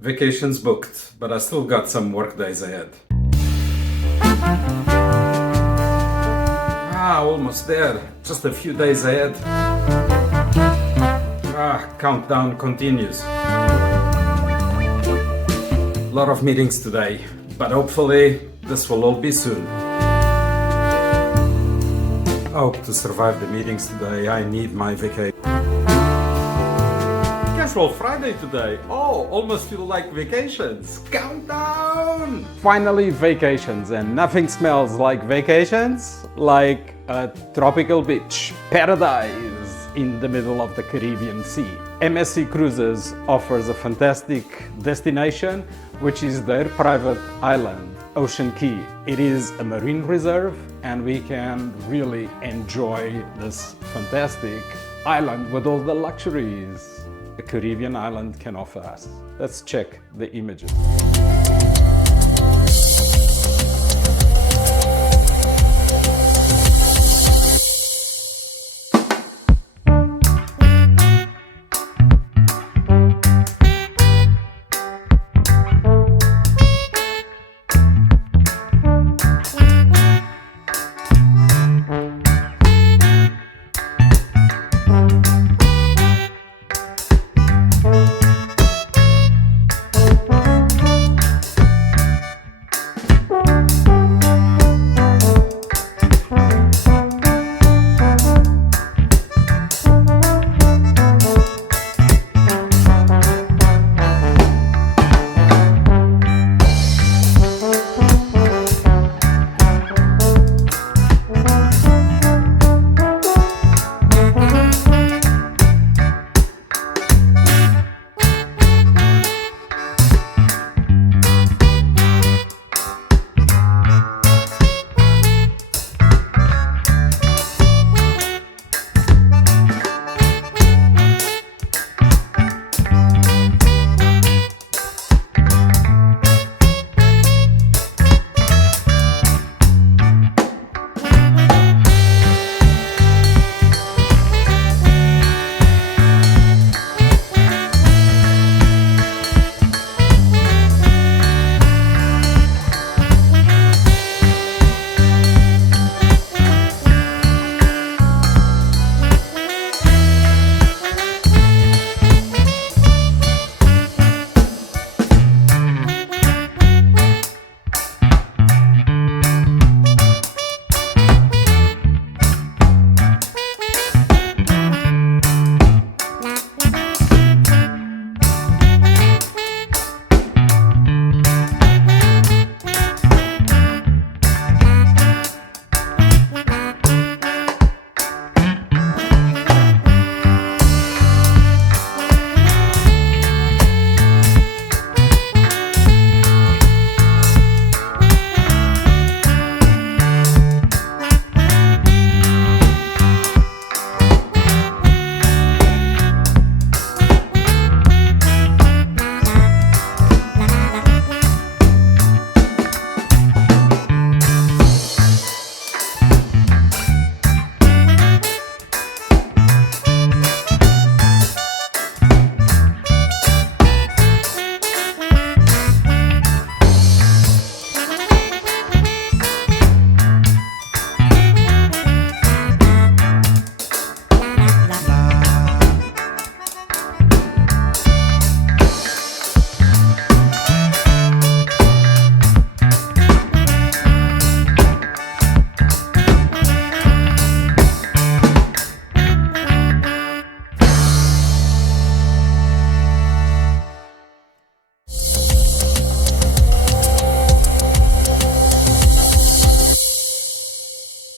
Vacation's booked, but I still got some work days ahead. Almost there. Just a few days ahead. Countdown continues. A lot of meetings today, but hopefully this will all be soon. I hope to survive the meetings today. I need my vacation. Casual Friday today. Almost feel like vacations. Countdown! Finally vacations, and nothing smells like vacations like a tropical beach. Paradise in the middle of the Caribbean Sea. MSC Cruises offers a fantastic destination, which is their private island, Ocean Cay. It is a marine reserve, and we can really enjoy this fantastic island with all the luxuries a Caribbean island can offer us. Let's check the images.